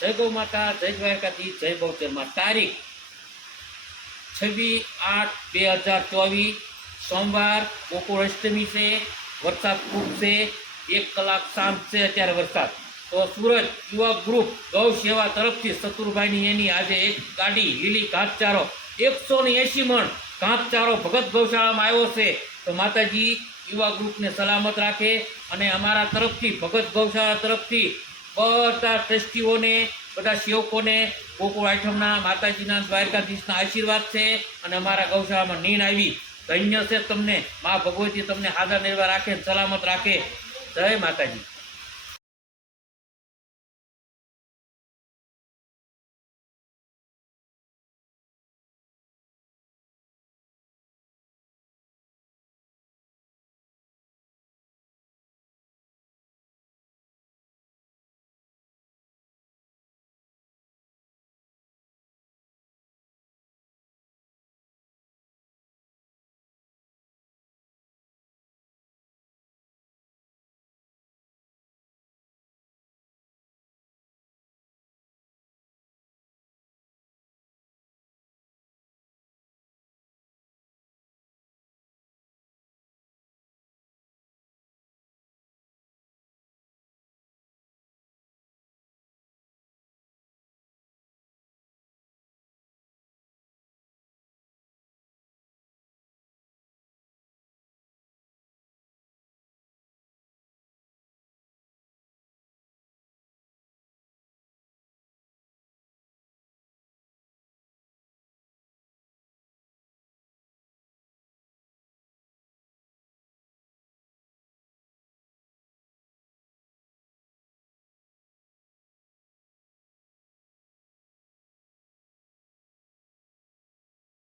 જય ગૌ માતા, જય દ્વારકાથી જય બહુચરમાં તારીખ છવ્વીસ આઠ બે હજાર ચોવીસ, સોમવાર ગોકુળ અષ્ટમી છે, વરસાદ ખૂબ છે, એક કલાક શાંત છે અત્યારે વરસાદ. તો સુરત યુવા ગ્રુપ ગૌ સેવા તરફથી શત્રુભાઈની એની આજે એક ગાડી લીલી ઘાસચારો, એકસો ને એંશી મણ ઘાસચારો ભગત ગૌશાળામાં આવ્યો છે. તો માતાજી યુવા ગ્રુપને સલામત રાખે અને અમારા તરફથી ભગત ગૌશાળા તરફથી બધા ટ્રસ્ટીઓને બધા સેવકોને ગોકુળ આઠમના માતાજીના દ્વારકાધીશના આશીર્વાદ છે અને અમારા ગૌશાળામાં નીણ આવી. ધન્ય છે તમને. મા ભગવતી તમને હાજર નિર્વા રાખે સલામત રાખે. જય માતાજી.